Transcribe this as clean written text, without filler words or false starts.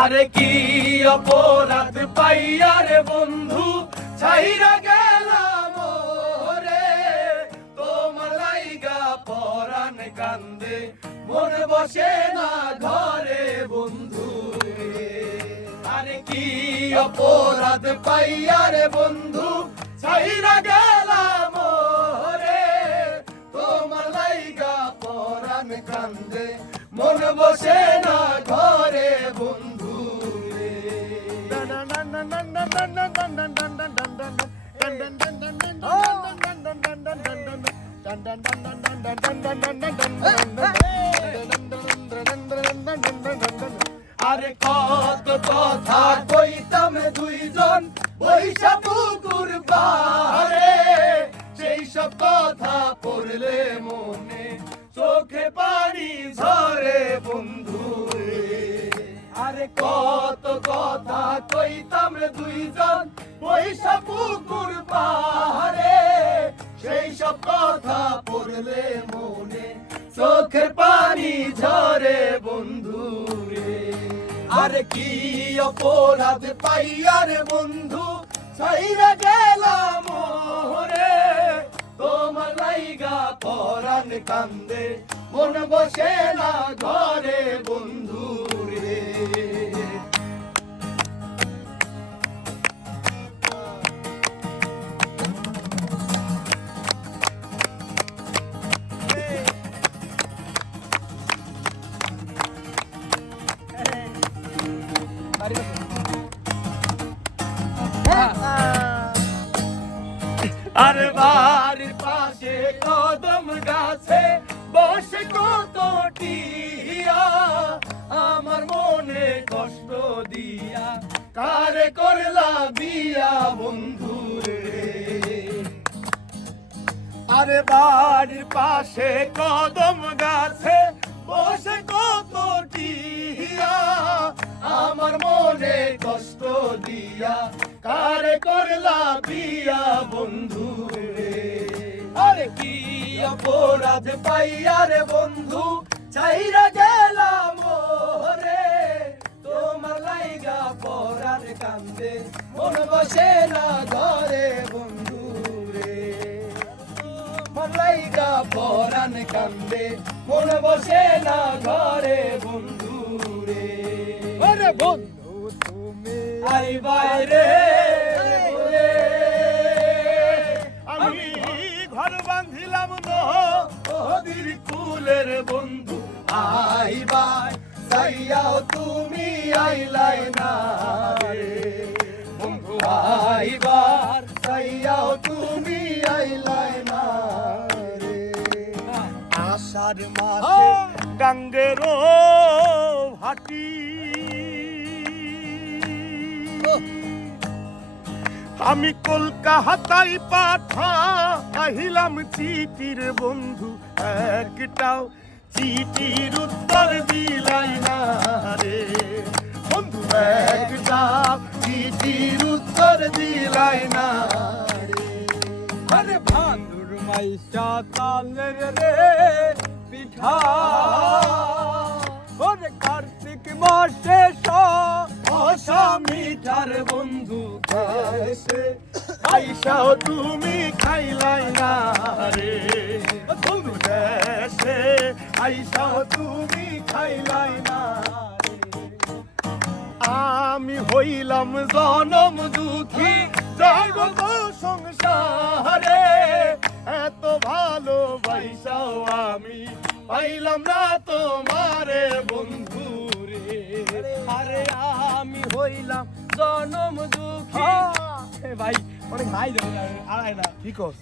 আরে কি অপরাধ পাইয়া রে বন্ধু ছাইরা গেলাম রে, তোমার লাইগা পরাণ কান্দে মন বসে না ঘরে বন্ধু রে। আরে কি অপরাধ পাইয়া রে বন্ধু ছাইরা গেলাম রে, তোমার লাইগা পরাণ কান্দে মন বসে না ঘরে বন্ধু রে। আরে কত কথা কইতাম দুইজন বৈশা পুকুর পারে, সেই সব কথা পড়লে মনে চোখে পানি ঝরে বন্ধু রে। আরে কত কথা কইতাম দুইজন বৈশা পুকুর পারে, সেই সব কথা পড়লে মনে চোখের পানি ঝরে বন্ধু রে। আরে কি অপরাধ পাইয়া রে বন্ধু ছাইরা গেলাম রে, তোমার লাইগা পরাণ কান্দে মন বসে না ঘরে বন্ধু রে। আরে বাড়ির পাশে কদম গাছে বসে কত টিয়া, আমার মনে কষ্ট দিয়া কারে করলা বিয়া বন্ধু রে। আরে বাড়ির পাশে কদম গাছে বসে কত টিয়া, আমার মনে কষ্ট দিয়া কারে করলা বিয়া বন্ধু রে। আরে কি অপরাধ পাইয়া রে বন্ধু ছাইরা গেলাম রে, তোমার লাইগা পরাণ কান্দে মন বসে না ঘরে বন্ধু রে। তোমার লাইগা পরাণ কান্দে মন বসে না ঘরে বন্ধু রে। আরে বন্ধু তুমি আইবাই রে, আমি ঘর বাঁধিলাম নদীর কুলের বন্ধু আইবাই চাইয়াও তুমি আইলাই না রে বন্ধু, আইবার চাইয়াও তুমি আইলাই না রে। আষাঢ় মাসে গাঙ্গের ভাটি আমি কলকাতায় পাঠাইলাম চিঠির বন্ধু, একটাও চিঠির উত্তর দিলাই না রে বন্ধু, একটাও চিঠির উত্তর দিলাই না রে। আরে ভাদুর মাইসা তালের রে পিঠা, ওরে কার্তিক মাসে সা মিঠার বন্ধু খাইছে আইসাও তুমি খাইলাই না রে বন্ধু, দেশে আইসাও তুমি খাইলাই না রে। আমি হইলাম জনম দুঃখী জগত সংসারে, এত ভালোবাসাও আমি পাইলাম না তোমারে বন্ধু রে। আরে আমি হইলাম জনম দুঃখী ভাই, অনেক হাই দেবে আড়াই না, কি কর